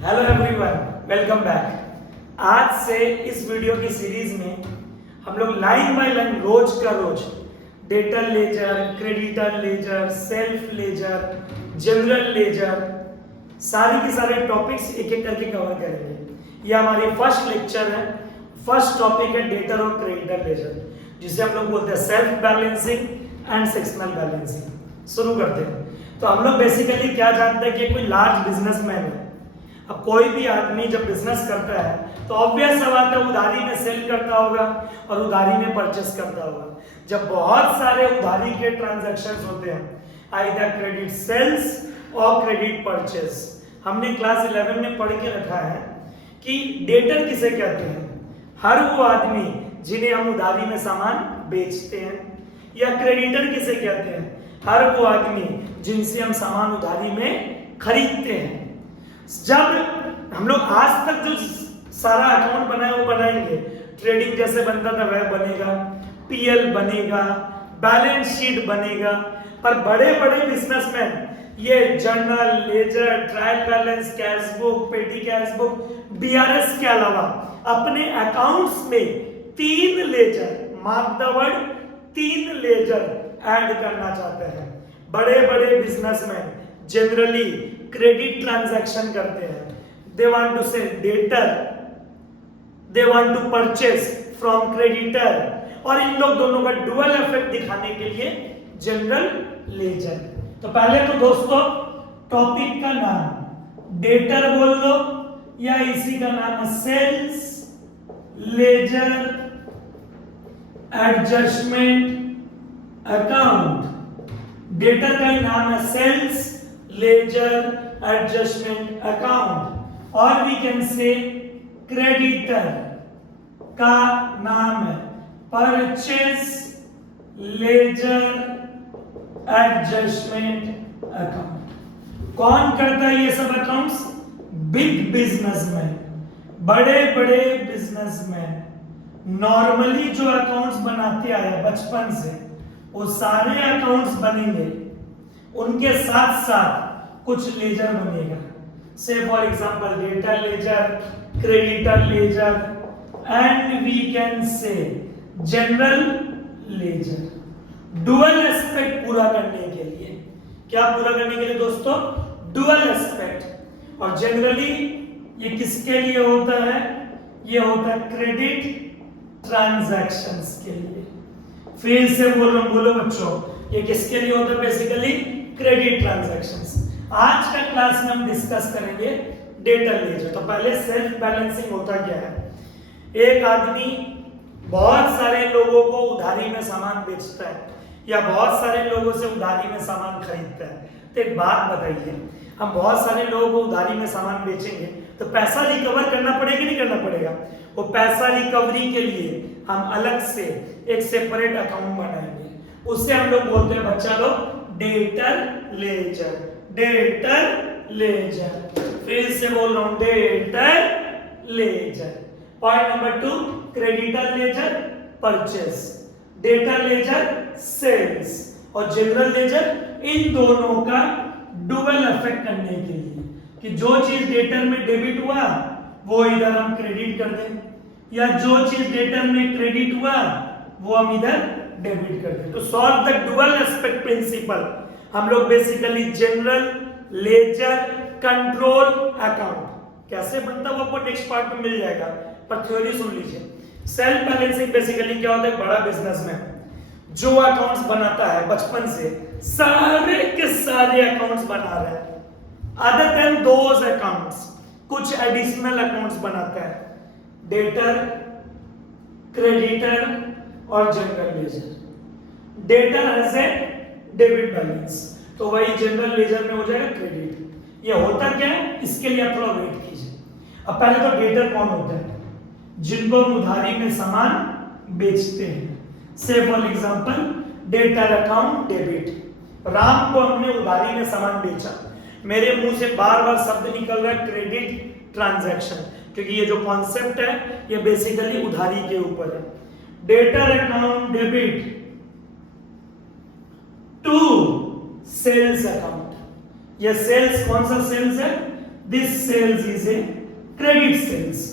Hello everyone, welcome back. आज से इस वीडियो की सीरीज में हम लोग लाइन बाय लाइन रोज का रोज debtor ledger, creditor ledger, self ledger, general ledger, सारे के सारे टॉपिक्स एक एक करके कवर करेंगे। ये हमारी फर्स्ट लेक्चर है। फर्स्ट टॉपिक है डेटर और क्रेडिटर लेजर, जिसे हम लोग बोलते हैं self balancing and sectional balancing. शुरू करते हैं। तो हम लोग बेसिकली क्या जानते हैं कि कोई लार्ज बिजनेसमैन है। अब कोई भी आदमी जब बिजनेस करता है तो ऑब्वियस सा बात है उधारी में सेल करता होगा और उधारी में परचेस करता होगा। जब बहुत सारे उधारी के ट्रांजैक्शंस होते हैं, आइदर क्रेडिट सेल्स और क्रेडिट परचेस, हमने क्लास 11 में पढ़ के रखा है कि डेटर किसे कहते हैं। हर वो आदमी जिन्हें हम उधारी में सामान बेचते हैं। या क्रेडिटर किसे कहते हैं? हर वो आदमी जिनसे हम सामान उधारी में खरीदते हैं। जब हम लोग आज तक जो सारा अकाउंट बनाए वो बनाएंगे, ट्रेडिंग जैसे बनता था वह बनेगा, पीएल बनेगा, बैलेंस शीट बनेगा। पर बड़े बड़े बिजनेसमैन ये journal, ledger, trial balance, cash book, petty cash book, BRS के अलावा अपने अकाउंट्स में 3 ledger, mark the word, 3 ledger add करना चाहते हैं। बड़े बड़े बिजनेसमैन जनरली क्रेडिट ट्रांजैक्शन करते हैं। They want to sell debtor, they want to purchase from creditor, और इन लोग दोनों का डुअल इफेक्ट दिखाने के लिए जनरल लेजर। तो पहले तो दोस्तों टॉपिक का नाम डेटर बोल दो या इसी का नाम है sales ledger adjustment account. Debtor का ही नाम है सेल्स लेजर एडजस्टमेंट अकाउंट, और वी कैन से क्रेडिटर का नाम है परचेस लेजर एडजस्टमेंट अकाउंट। कौन करता है ये सब अकाउंट्स? बिग बिजनेसमैन, बड़े बड़े बिजनेसमैन नॉर्मली जो अकाउंट्स बनाते आए बचपन से, वो सारे अकाउंट्स बनेंगे, उनके साथ साथ कुछ लेजर बनेगा। Say for example debtor ledger, creditor ledger, and we can say general ledger. Dual aspect पूरा करने के लिए, क्या पूरा करने के लिए दोस्तों? Dual aspect. और जनरली ये किसके लिए होता है? ये होता है क्रेडिट ट्रांजैक्शंस के लिए। फिर से बोलो बच्चों, ये किसके लिए होता है? Basically credit transactions. आज का क्लास में हम डिस्कस करेंगे डेटर लेजर। तो पहले सेल्फ बैलेंसिंग होता क्या है? एक आदमी बहुत सारे लोगों को उधारी में सामान बेचता है या बहुत सारे लोगों से उधारी में सामान खरीदता है। तो एक बात बताइए, हम बहुत सारे लोगों को उधारी में सामान बेचेंगे तो पैसा रिकवर करना पड़ेगा नहीं करना पड़ेगा? वो पैसा रिकवरी के लिए हम अलग से एक सेपरेट अकाउंट बनाएंगे, उसे हम लोग बोलते हैं बच्चा लोग डेटर लेजर। डेटर लेजर, फिर से बोल रहा हूं debtor ledger. Point number 2, creditor ledger purchase, debtor ledger sales, और जनरल लेजर इन दोनों का डुअल इफेक्ट करने के लिए कि जो चीज डेटर में डेबिट हुआ वो इधर हम क्रेडिट कर दें, या जो चीज डेटर में क्रेडिट हुआ वो हम इधर डेबिट कर दें। तो solve the dual aspect principle हम लोग basically general ledger control account कैसे बनता है वो आपको नेक्स्ट पार्ट में मिल जाएगा, पर थ्योरी सुन लीजिए। सेल्फ बैलेंसिंग बेसिकली क्या होता है? बड़ा बिजनेसमैन जो अकाउंट्स बनाता है बचपन से, सारे के सारे अकाउंट्स बना रहा है, अदर देन दोज अकाउंट्स कुछ एडिशनल अकाउंट्स बनाता है, डेटर, क्रेडिटर और general laser. Debtor has a debit balance, तो वही जनरल लेजर में हो जाएगा क्रेडिट। ये होता क्या है इसके लिए आप थोड़ा वेट कीजिए। अब पहले तो डेटर कौन होता है? जिनको हम उधारी में सामान बेचते हैं। से for example debtor account debit. Ram को हमने उधारी में सामान बेचा, मेरे मुंह से बार बार शब्द निकल रहा है क्रेडिट ट्रांजैक्शन, क्योंकि ये जो कॉन्सेप्ट है ये बेसिकली उधारी के ऊपर है। Debtor account debit to sales account. ये सेल्स कौन सा सेल्स है? This sales is a credit sales.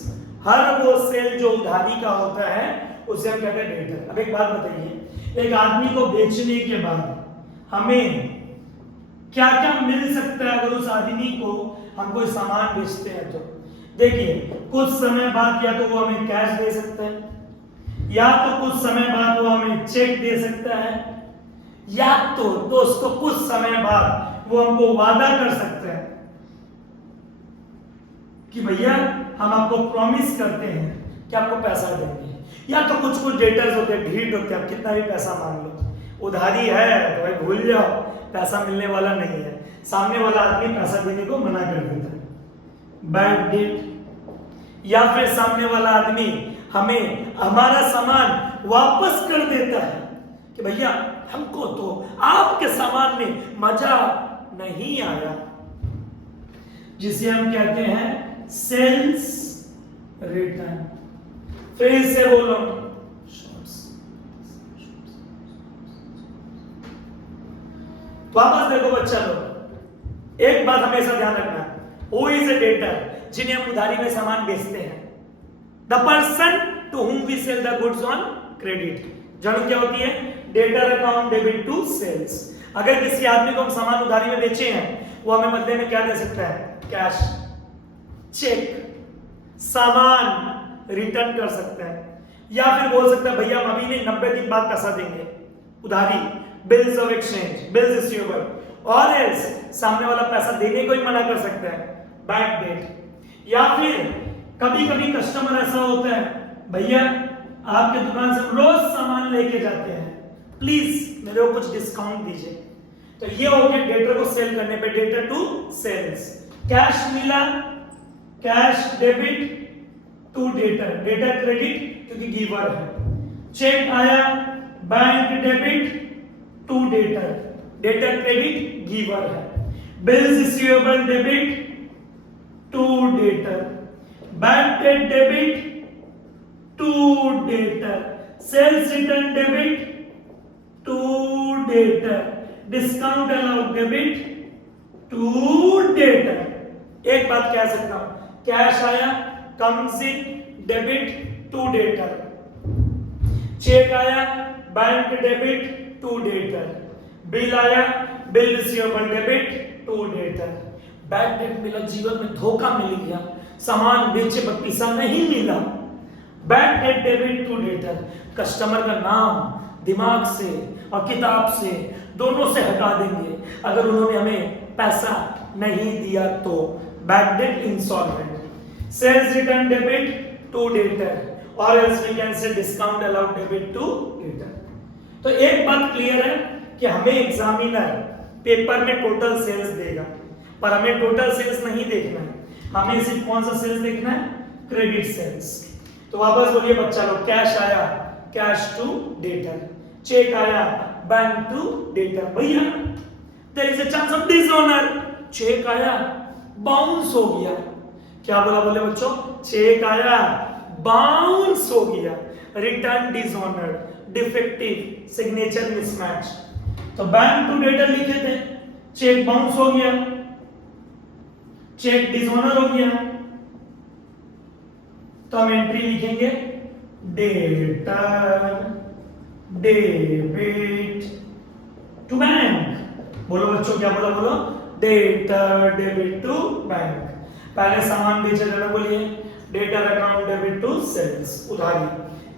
हर वो सेल जो उधारी का होता है उसे हम कहते हैं डेटर। अब एक बात बताइए, एक आदमी को बेचने के बाद हमें क्या क्या मिल सकता है अगर उस आदमी को हम कोई सामान बेचते हैं तो? देखिए, कुछ समय बाद या तो वो हमें कैश दे सकता है, या तो कुछ समय बाद वो हमें चेक दे सकता है, या तो दोस्तों कुछ समय बाद वो हमको वादा कर सकता है कि भैया हम आपको प्रॉमिस करते हैं कि आपको पैसा देंगे। या तो कुछ कुछ डेटर्स होते हैं, ढीठ होते हैं, आप कितना भी पैसा मांग लो, उधारी है तो भाई भूल जाओ, पैसा मिलने वाला नहीं है, सामने वाला आदमी पैसा देने को मना कर देता है, बैड डेट। या फिर सामने वाला आदमी हमें हमारा सामान वापस कर देता है कि भैया हमको तो आपके सामान में मजा नहीं आया, जिसे हम कहते हैं सेल्स रिटर्न। फिर से बोलो, वापस देखो बच्चा लोग, एक बात हमेशा ध्यान रखना, हु इज ए डेटर, जिन्हें हम उधारी में सामान बेचते हैं, the person to whom we sell the goods on credit. जानू क्या होती है? Debtor account debit to sales. अगर किसी आदमी को हम सामान उधारी में बेचे हैं, वो हमें बदले में क्या दे सकता है? कैश, चेक, सामान रिटर्न कर सकता है, या फिर बोल सकता है भैया हम अभी नहीं 90 दिन बाद पैसा देंगे, उधारी, bills of exchange, bills receivable, और एल्स सामने वाला पैसा देने को ही मना कर सकता है, बैड डेट। या फिर कभी कभी कस्टमर ऐसा होता है, भैया आपके दुकान से रोज सामान लेके जाते हैं, प्लीज मेरे को कुछ डिस्काउंट दीजिए। तो ये हो गया डेटर को सेल करने पे, डेटर टू सेल्स। कैश मिला, cash debit to debtor, debtor credit क्योंकि गिवर है। चेक आया, bank debit to debtor, debtor credit giver है। Bills receivable debit to debtor, bank debt debit to debtor, sales return debit to debtor, discount allowed debit to debtor. एक बात कह सकता हूं, cash आया, comes in debit to debtor, cheque आया, bank debit to debtor, bill आया, bill receivable debit to debtor. Bad debt मिला, जीवन में धोखा मिल गया, सामान बेचे पर पैसा नहीं मिला, bad debt debit to debtor. Customer का नाम दिमाग से और किताब से दोनों से हटा देंगे अगर उन्होंने हमें पैसा नहीं दिया तो, bad debt insolvent. Sales return debit to debtor, or else we can say discount allowed debit to debtor। तो एक बात क्लियर है कि हमें एग्जामिनर पेपर में टोटल सेल्स देगा, पर हमें टोटल सेल्स नहीं देखना है, हमें सिर्फ कौन सा सेल्स देखना है? Credit sales. तो वापस बोलिए बच्चा लोग, कैश आया, कैश टू डेटर, चेक आया, बैंक टू डेटर। भैया there is a chance of dishonour, cheque आया, बाउंस हो गया। क्या बोला बोले बच्चों? चेक आया, बाउंस हो गया, return dishonoured, defective, signature mismatch. तो बैंक टू डेटर लिखे थे, चेक बाउंस हो गया, चेक डिसऑनर हो गया, तो हम एंट्री लिखेंगे डेटर डेबिट टू बैंक। बोलो बच्चों, क्या बोला? बोलो, डेटर डेबिट टू बैंक। पहले सामान बेचे जाना, बोलिए debtor account debit to sales, उधारी।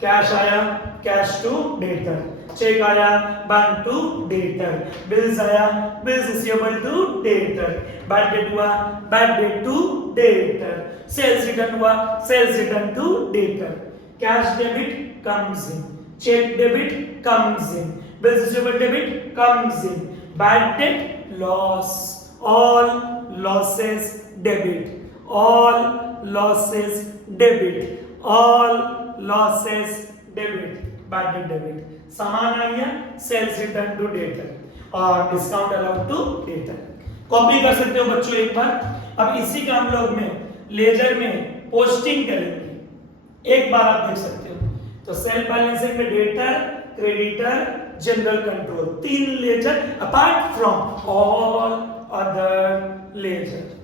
कैश आया, कैश टू डेटर, चेक आया, बैंक टू डेटर, बिल्स आया, bills receivable to debtor, bad debt हुआ, bad debt to debtor, sales return हुआ, sales return to debtor. Cash debit comes in, cheque debit comes in, bills receivable debit comes in, bad debt loss, all losses debit, all losses debit, all losses debit, bad debt debit। सामान आ गया, sales return to debtor और discount allowed to debtor. Copy कर सकते हो बच्चों एक बार। अब इसी का हम लोग में लेजर में पोस्टिंग करेंगे, एक बार आप देख सकते हो। तो सेल्फ बैलेंसिंग में debtor, creditor, general control, 3 ledger apart from all other ledger.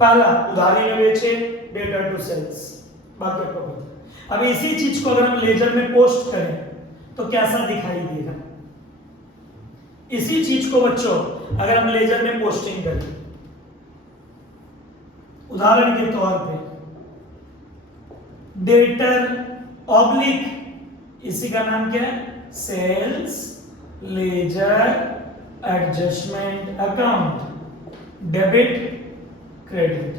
पहला उधारी में बेचे, डेटर टू सेल्स, बाकी आपको पता है। अब इसी चीज को अगर हम लेजर में पोस्ट करें तो कैसा दिखाई देगा? इसी चीज को बच्चों अगर हम लेजर में पोस्टिंग करें, उदाहरण के तौर पे डेटर ऑब्लिक, इसी का नाम क्या है? Sales ledger adjustment account, debit credit.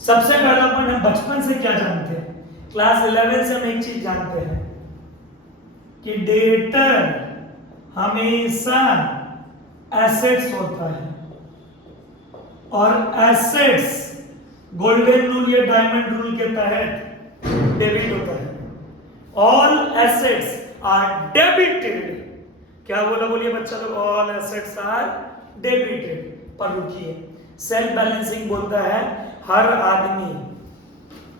सबसे पहला पॉइंट हम बचपन से क्या जानते हैं? क्लास 11 से हम एक चीज जानते हैं कि डेटर हमेशा एसेट्स होता है और एसेट्स गोल्डन रूल या डायमंड रूल के तहत डेबिट होता है। All assets are debited. क्या बोला? बोलिए बच्चा लोग, ऑल एसेट्स आर डेबिटेड। पर रुकिए, सेल्फ बैलेंसिंग बोलता है हर आदमी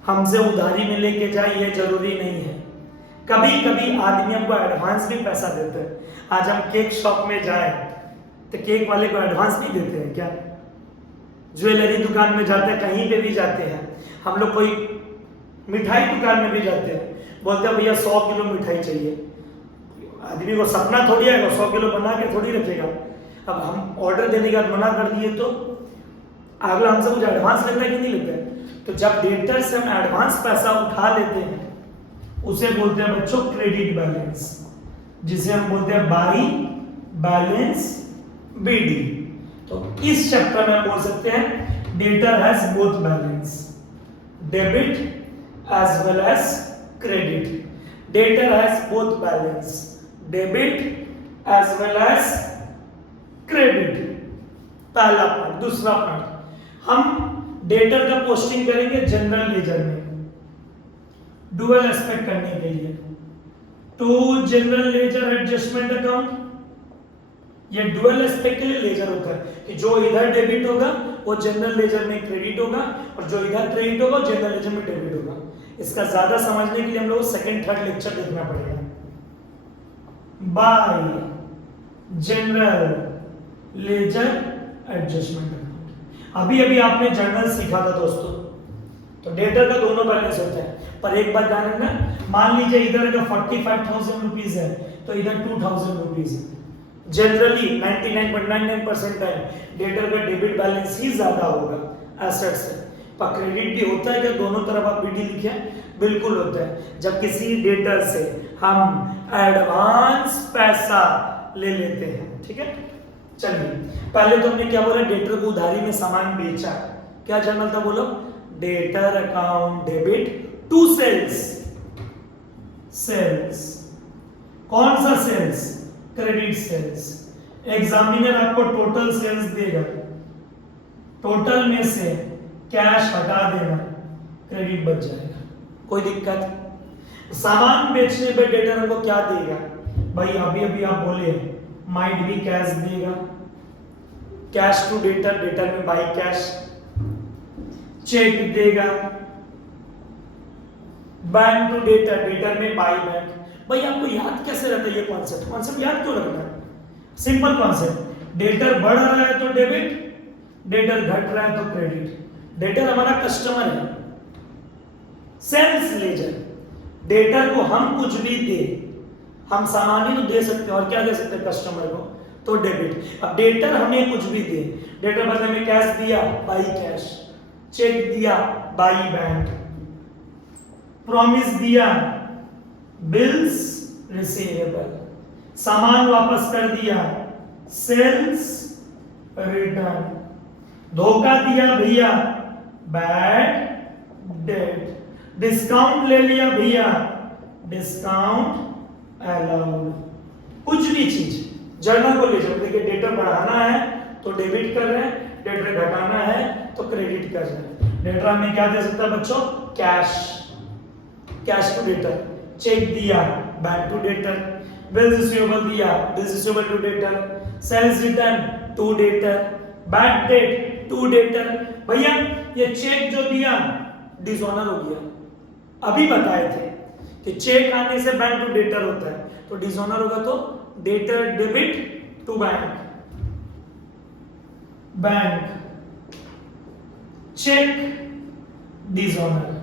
हमसे उधारी में लेके जाए, ये जरूरी नहीं है। कभी कभी आदमी हमको एडवांस भी पैसा देते हैं। आज हम केक शॉप में जाए तो केक वाले को एडवांस नहीं देते हैं क्या? ज्वेलरी दुकान में जाते हैं, कहीं पे भी जाते हैं, हम लोग कोई मिठाई दुकान में भी जाते हैं, बोलते हैं भैया 100 किलो मिठाई चाहिए। आदमी को सपना थोड़ी आएगा, 100 किलो बना के थोड़ी रखेगा। अब हम ऑर्डर देने का मना कर दिए तो अगला हमसे कुछ एडवांस लेता है कि नहीं लेता है? तो जब डेटर से हम एडवांस पैसा उठा लेते हैं उसे बोलते हैं बच्चों क्रेडिट बैलेंस, जिसे हम बोलते हैं बाई बैलेंस बीडी। तो इस चैप्टर में हम बोल सकते हैं debtor has both balance, debit as well as credit. Debtor has both balance, debit as well as credit. पहला पॉइंट। दूसरा पॉइंट, हम डेटर का पोस्टिंग करेंगे जनरल लेजर में डुअल एस्पेक्ट करने के लिए। To general ledger adjustment account, ये डुअल एस्पेक्ट के लिए लेजर होता है कि जो इधर डेबिट होगा वो जनरल लेजर में क्रेडिट होगा और जो इधर क्रेडिट होगा जनरल लेजर में डेबिट होगा। इसका ज्यादा समझने के लिए हम लोग सेकंड थर्ड लेक्चर देखना पड़ेगा। Bye general ledger adjustment account, अभी अभी आपने जर्नल सीखा था दोस्तों। तो डेटर का दोनों बैलेंस होता है, पर एक बात ध्यान रखना, मान लीजिए इधर अगर 45,000 रुपीज है तो इधर 2,000 रुपीज है। जनरली 99.99% टाइम डेटर का डेबिट बैलेंस ही ज्यादा होगा एसेट से। पर क्रेडिट भी होता है कि दोनों तरफ आप बीडी लिखे? बिल्कुल होता है। जब किसी डेटर से हम एडवांस पैसा ले लेते हैं, ठीक है। चलिए, पहले तो हमने क्या बोला? डेटर को उधारी में सामान बेचा। क्या जर्नल था? बोलो, debtor account debit to sales. Sales कौन सा सेल्स? Credit sales. एग्जामिनर आपको टोटल सेल्स देगा, टोटल में से कैश हटा देना, क्रेडिट बच जाएगा। कोई दिक्कत? सामान बेचने पे डेटर हमको क्या देगा? भाई अभी अभी आप बोले माइट भी कैश देगा, कैश टू डेटर, डेटर में बाई कैश, चेक देगा, बैंक टू डेटर, डेटर में बाई बैंक। भाई आपको याद कैसे रहता है ये कॉन्सेप्ट? कॉन्सेप्ट याद क्यों रखना है? Simple concept. डेटर बढ़ रहा है तो डेबिट, डेटर घट रहा है तो क्रेडिट। डेटर हमारा कस्टमर है, सेल्स लेजर। डेटर को हम कुछ भी दे, हम सामान ही तो दे सकते हैं, और क्या दे सकते हैं कस्टमर को? तो डेबिट। अब डेटर हमें कुछ भी दे, डेटर बदले में कैश दिया, बाई कैश, चेक दिया, बाई बैंक, प्रॉमिस दिया, बिल्स रिसीवेबल, सामान वापस कर दिया, सेल्स रिटर्न, धोखा दिया भैया, बैड डेट, डिस्काउंट ले लिया भैया, डिस्काउंट अलाउड। कुछ भी चीज जर्नल को ले जाओ। देखिए, डेटर बढ़ाना है तो डेबिट कर रहे हैं, डेटर घटाना है तो क्रेडिट कर रहे हैं। डेटर में क्या दे सकता है बच्चों? Cash, cash to debtor, cheque दिया, bank to debtor, bills receivable दिया, bills receivable to debtor, sales return to debtor, bad debt to debtor. भैया ये चेक जो दिया डिसऑनर हो गया, अभी बताए थे कि चेक आने से बैंक टू डेटर होता है, तो डिसऑनर होगा तो debtor debit to bank, bank cheque dishonour.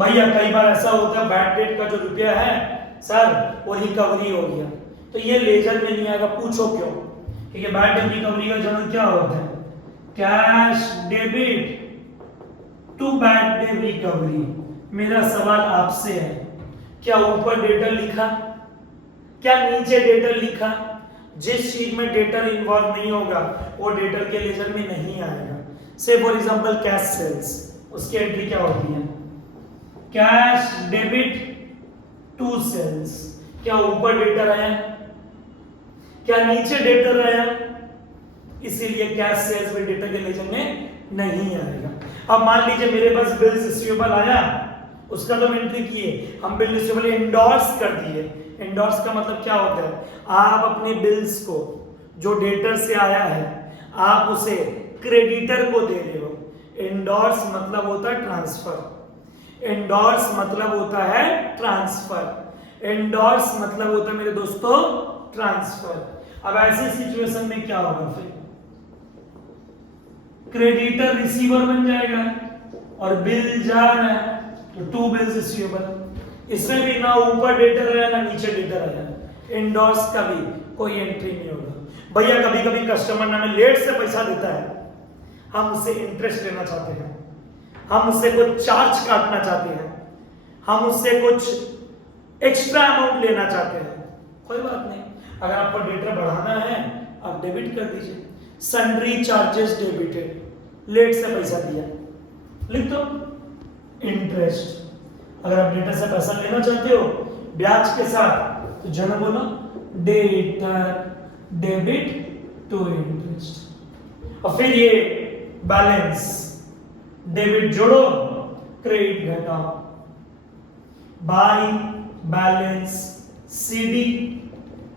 भैया कई बार ऐसा होता है बैड डेट का जो रुपया है सर वो रिकवरी हो गया, तो ये लेजर में नहीं आएगा, पूछो क्यों? ठीक है, बैड डेट रिकवरी का जनरल क्या होता है? Cash debit to bad debt recovery. मेरा सवाल आपसे है, क्या ऊपर डेटर लिखा, क्या नीचे डेटर लिखा? जिस चीज में डेटर इन्वॉल्व नहीं होगा वो डेटर के लेजर में नहीं आएगा। Say for example cash sales, उसकी एंट्री क्या होती है? Cash debit to sales. क्या ऊपर डेटर आया, क्या नीचे डेटर आया? इसीलिए कैश सेल्स में डेटर के लेजर में नहीं आएगा। अब मान लीजिए मेरे पास बिल्स रिसीवेबल आया, उसका तो एंट्री किए, हम बिल रिसीवेबल एंडोर्स कर दिए। एंडोर्स का मतलब क्या होता है? आप अपने बिल्स को जो डेटर से आया है आप उसे क्रेडिटर को दे रहे हो। एंडोर्स मतलब होता है ट्रांसफर। एंडोर्स मतलब होता है ट्रांसफर। एंडोर्स मतलब होता है मेरे दोस्तों ट्रांसफर। अब ऐसी सिचुएशन में क्या होगा? फिर क्रेडिटर रिसीवर बन जाएगा और बिल जा रहा है तो टू बिल्स रिसीवेबल। इसमें भी ना ऊपर डेटर है ना नीचे डेटर है। एंडोर्स का भी कोई एंट्री नहीं होगा। भैया कभी कभी कस्टमर हमें लेट से पैसा देता है, हम उससे इंटरेस्ट लेना चाहते हैं, हम उससे कुछ चार्ज काटना चाहते हैं, हम उससे कुछ एक्स्ट्रा अमाउंट लेना चाहते हैं, कोई बात नहीं। अगर आपको डेटर बढ़ाना है आप डेबिट कर दीजिए। सन्ड्री चार्जेस डेबिटेड, लेट से पैसा दिया, लिख दो इंटरेस्ट। अगर आप डेटर से पैसा लेना चाहते हो ब्याज के साथ तो जन बोलो डेटर डेबिट टू इंटरेस्ट। और फिर ये बैलेंस, डेबिट जोड़ो क्रेडिट घटाओ, बाई बैलेंस सीडी।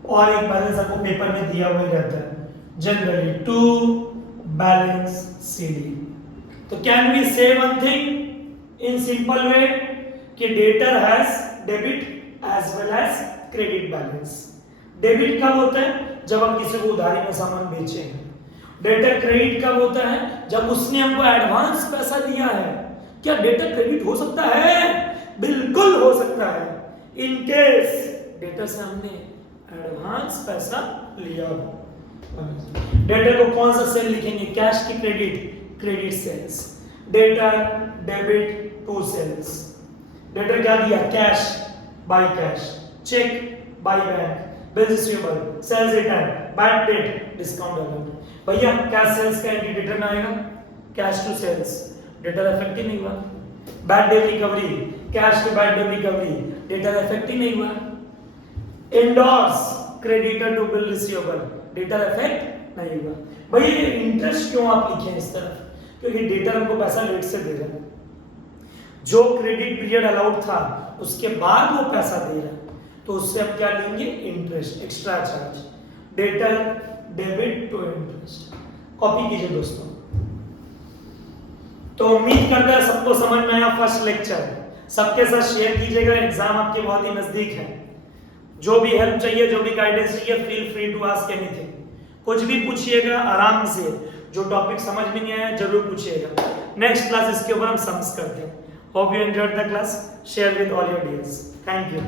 और एक बैलेंस आपको पेपर में दिया हुआ ही रहता है जनरली, टू बैलेंस सीडी। तो can we say one thing in simple way कि debtor has debit as well as credit balance. Debit कब होता है? जब हम किसी को उधारी में सामान बेचे हैं। डेटर क्रेडिट कब होता है? जब उसने हमको एडवांस पैसा दिया है। क्या डेटर क्रेडिट हो सकता है? बिल्कुल हो सकता है, इन केस डेटर से हमने एडवांस पैसा लिया हो। डेटर को कौन सा सेल लिखेंगे? कैश की credit, credit sales. Debtor debit to sales. Debtor क्या दिया? Cash by cash, cheque by bank, bill receivable, sales return, bad debt, discount amount. भैया कैश सेल्स का एंट्री डेटर में आएगा, cash to sales, debtor effective नहीं हुआ। Bad debt recovery, cash to bad debt recovery, debtor effective नहीं हुआ। Endorse creditor to bill receivable, debtor effect नहीं हुआ। भैया इंटरेस्ट क्यों आप लिखे इस तरफ? क्योंकि डेटर हमको पैसा लेट से दे रहा है, जो क्रेडिट पीरियड अलाउड था उसके बाद वो पैसा दे रहा है, तो उससे हम क्या लेंगे? Interest, extra charge. Debtor debit to interest. Copy कीजिए दोस्तों। तो उम्मीद करता है सबको समझ में आया फर्स्ट लेक्चर। सबके साथ शेयर कीजिएगा, एग्जाम आपके बहुत ही नजदीक है। जो भी हेल्प चाहिए, जो भी गाइडेंस चाहिए, feel free to ask anything. कुछ भी पूछिएगा आराम से, जो टॉपिक समझ में नहीं आया जरूर पूछिएगा। नेक्स्ट क्लास इसके ऊपर हम सम्स करते हैं। Hope you enjoyed the class, share with all your dears. Thank you.